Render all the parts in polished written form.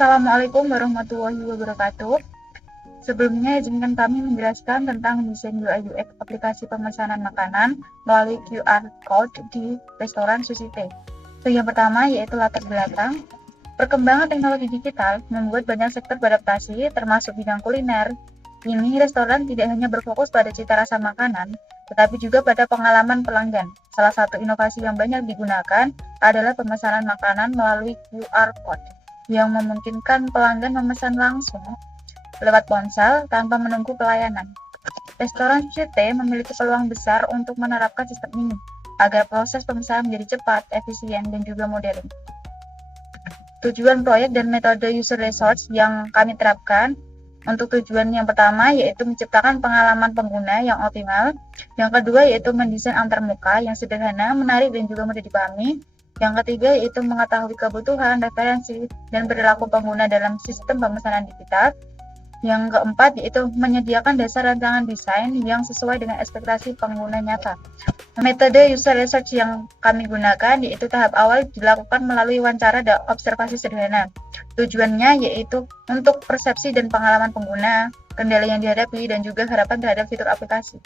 Assalamualaikum warahmatullahi wabarakatuh. Sebelumnya izinkan kami menjelaskan tentang desain UI UX aplikasi pemesanan makanan melalui QR Code di restoran Susite. Yang pertama yaitu latar belakang. Perkembangan teknologi digital membuat banyak sektor beradaptasi, termasuk bidang kuliner. Kini restoran tidak hanya berfokus pada cita rasa makanan, tetapi juga pada pengalaman pelanggan. Salah satu inovasi yang banyak digunakan adalah pemesanan makanan melalui QR Code, yang memungkinkan pelanggan memesan langsung lewat ponsel tanpa menunggu pelayanan. Restoran Susite memiliki peluang besar untuk menerapkan sistem ini, agar proses pemesanan menjadi cepat, efisien, dan juga modern. Tujuan proyek dan metode user research yang kami terapkan untuk tujuan yang pertama yaitu menciptakan pengalaman pengguna yang optimal, yang kedua yaitu mendesain antarmuka yang sederhana, menarik, dan juga mudah dipahami, yang ketiga yaitu mengetahui kebutuhan, referensi, dan perilaku pengguna dalam sistem pemesanan digital, yang keempat yaitu menyediakan dasar rancangan desain yang sesuai dengan ekspektasi pengguna nyata. Metode user research yang kami gunakan yaitu tahap awal dilakukan melalui wawancara dan observasi sederhana. Tujuannya yaitu untuk persepsi dan pengalaman pengguna, kendala yang dihadapi, dan juga harapan terhadap fitur aplikasi.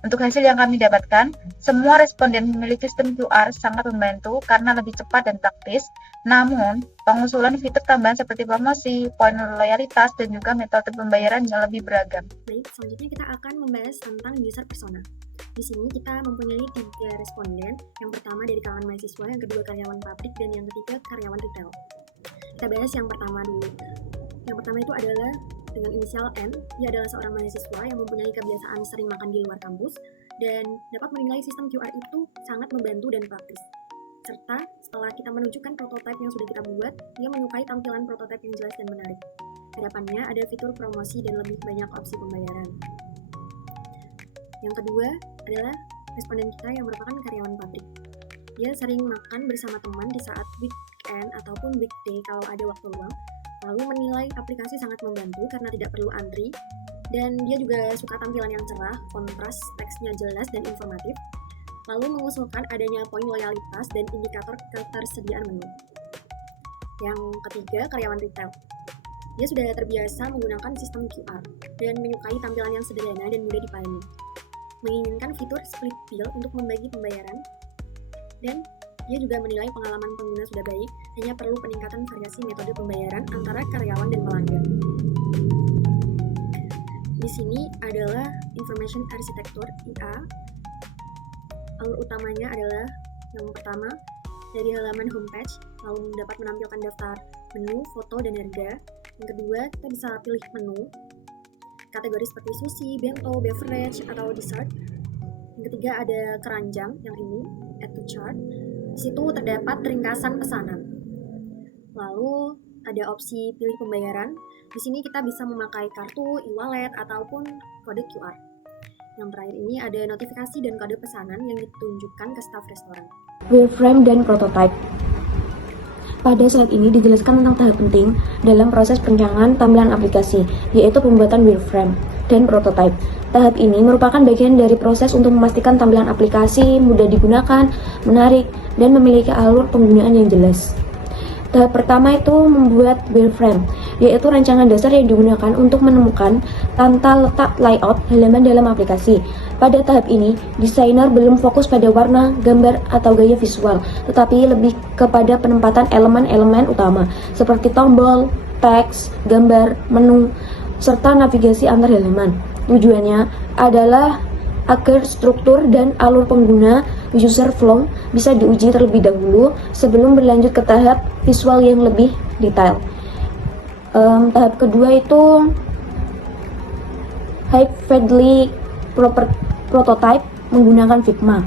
Untuk hasil yang kami dapatkan, semua responden memiliki sistem QR sangat membantu karena lebih cepat dan praktis. Namun, pengusulan fitur tambahan seperti promosi, poin loyalitas, dan juga metode pembayaran yang lebih beragam. Baik, selanjutnya kita akan membahas tentang user persona. Di sini kita mempunyai 3 responden. Yang pertama dari kalangan mahasiswa, yang kedua karyawan pabrik, dan yang ketiga karyawan retail. Kita bahas yang pertama dulu. Yang pertama itu adalah dengan inisial M. Dia adalah seorang mahasiswa yang mempunyai kebiasaan sering makan di luar kampus dan dapat menilai sistem QR itu sangat membantu dan praktis. Serta setelah kita menunjukkan prototipe yang sudah kita buat, dia menyukai tampilan prototipe yang jelas dan menarik. Harapannya ada fitur promosi dan lebih banyak opsi pembayaran. Yang kedua adalah responden kita yang merupakan karyawan pabrik. Dia sering makan bersama teman di saat weekend ataupun weekday kalau ada waktu luang, lalu menilai aplikasi sangat membantu karena tidak perlu antri, dan dia juga suka tampilan yang cerah, kontras, teksnya jelas dan informatif, lalu mengusulkan adanya poin loyalitas dan indikator ketersediaan menu. Yang ketiga, karyawan retail. Dia sudah terbiasa menggunakan sistem QR dan menyukai tampilan yang sederhana dan mudah dipahami. Menginginkan fitur split bill untuk membagi pembayaran, dan dia juga menilai pengalaman pengguna sudah baik, hanya perlu peningkatan variasi metode pembayaran antara karyawan dan pelanggan. Di sini adalah Information Architecture IA. Alur utamanya adalah yang pertama, dari halaman homepage, lalu dapat menampilkan daftar menu, foto, dan harga. Yang kedua, kita bisa pilih menu, kategori seperti sushi, bento, beverage, atau dessert. Yang ketiga ada keranjang, yang ini, add to chart. Di situ terdapat ringkasan pesanan. Lalu ada opsi pilih pembayaran. Di sini kita bisa memakai kartu, e-wallet, ataupun kode QR. Yang terakhir ini ada notifikasi dan kode pesanan yang ditunjukkan ke staf restoran. Wireframe dan prototype. Pada slide ini dijelaskan tentang tahap penting dalam proses perencanaan tampilan aplikasi, yaitu pembuatan wireframe dan prototype. Tahap ini merupakan bagian dari proses untuk memastikan tampilan aplikasi mudah digunakan, menarik, dan memiliki alur penggunaan yang jelas. Tahap pertama itu membuat wireframe, yaitu rancangan dasar yang digunakan untuk menemukan tata letak layout halaman dalam aplikasi. Pada tahap ini, desainer belum fokus pada warna, gambar, atau gaya visual, tetapi lebih kepada penempatan elemen-elemen utama, seperti tombol, teks, gambar, menu, serta navigasi antar halaman. Tujuannya adalah agar struktur dan alur pengguna user flow bisa diuji terlebih dahulu sebelum berlanjut ke tahap visual yang lebih detail. Tahap kedua itu high fidelity prototype menggunakan Figma.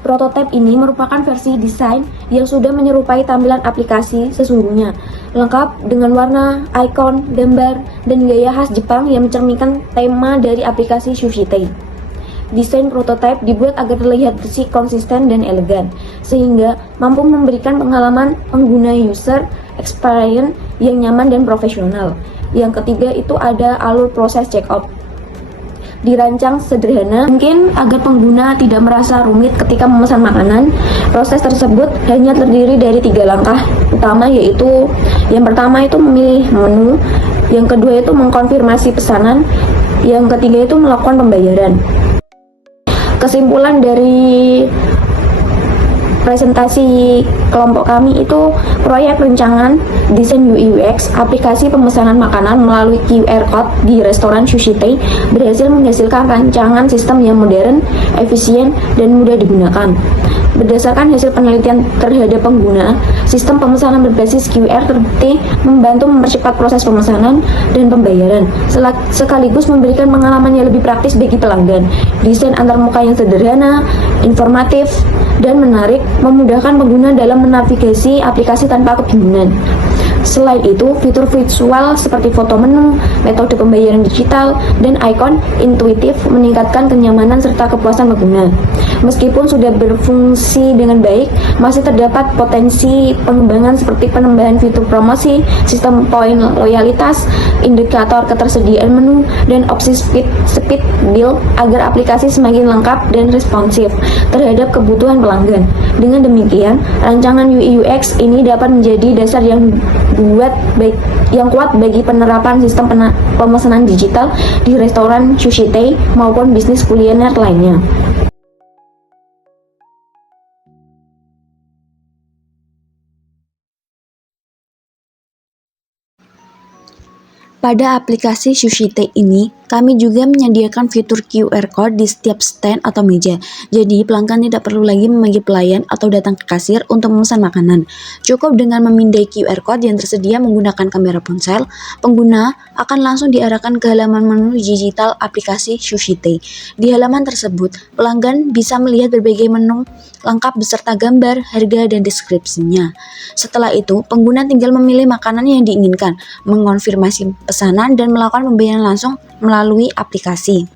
Prototipe ini merupakan versi desain yang sudah menyerupai tampilan aplikasi sesungguhnya, lengkap dengan warna, ikon, gambar, dan gaya khas Jepang yang mencerminkan tema dari aplikasi Susite. Desain prototipe dibuat agar terlihat bersih, konsisten, dan elegan, sehingga mampu memberikan pengalaman pengguna user experience yang nyaman dan profesional. Yang ketiga itu ada alur proses checkout. Dirancang sederhana, mungkin agar pengguna tidak merasa rumit ketika memesan makanan. Proses tersebut hanya terdiri dari 3 langkah utama, yaitu Yang pertama itu memilih menu, yang kedua itu mengkonfirmasi pesanan, yang ketiga itu melakukan pembayaran. Kesimpulan dari presentasi kelompok kami itu proyek rancangan desain UI UX aplikasi pemesanan makanan melalui QR Code di restoran Sushi Tei berhasil menghasilkan rancangan sistem yang modern, efisien, dan mudah digunakan. Berdasarkan hasil penelitian terhadap pengguna, sistem pemesanan berbasis QR terbukti membantu mempercepat proses pemesanan dan pembayaran, sekaligus memberikan pengalaman yang lebih praktis bagi pelanggan. Desain antarmuka yang sederhana, informatif, dan menarik memudahkan pengguna dalam menavigasi aplikasi tanpa kebingungan. Selain itu, fitur visual seperti foto menu, metode pembayaran digital, dan ikon intuitif meningkatkan kenyamanan serta kepuasan pengguna. Meskipun sudah berfungsi dengan baik, masih terdapat potensi pengembangan seperti penambahan fitur promosi, sistem poin loyalitas, indikator ketersediaan menu, dan opsi speed build agar aplikasi semakin lengkap dan responsif terhadap kebutuhan pelanggan. Dengan demikian, rancangan UI UX ini dapat menjadi dasar yang kuat bagi penerapan sistem pemesanan digital di restoran Sushi Tei maupun bisnis kuliner lainnya. Pada aplikasi Sushi Tei ini, kami juga menyediakan fitur QR Code di setiap stand atau meja. Jadi, pelanggan tidak perlu lagi memanggil pelayan atau datang ke kasir untuk memesan makanan. Cukup dengan memindai QR Code yang tersedia menggunakan kamera ponsel, pengguna akan langsung diarahkan ke halaman menu digital aplikasi Sushi Tei. Di halaman tersebut, pelanggan bisa melihat berbagai menu lengkap beserta gambar, harga, dan deskripsinya. Setelah itu, pengguna tinggal memilih makanan yang diinginkan, mengonfirmasi pesanan, dan melakukan pembayaran langsung melalui aplikasi.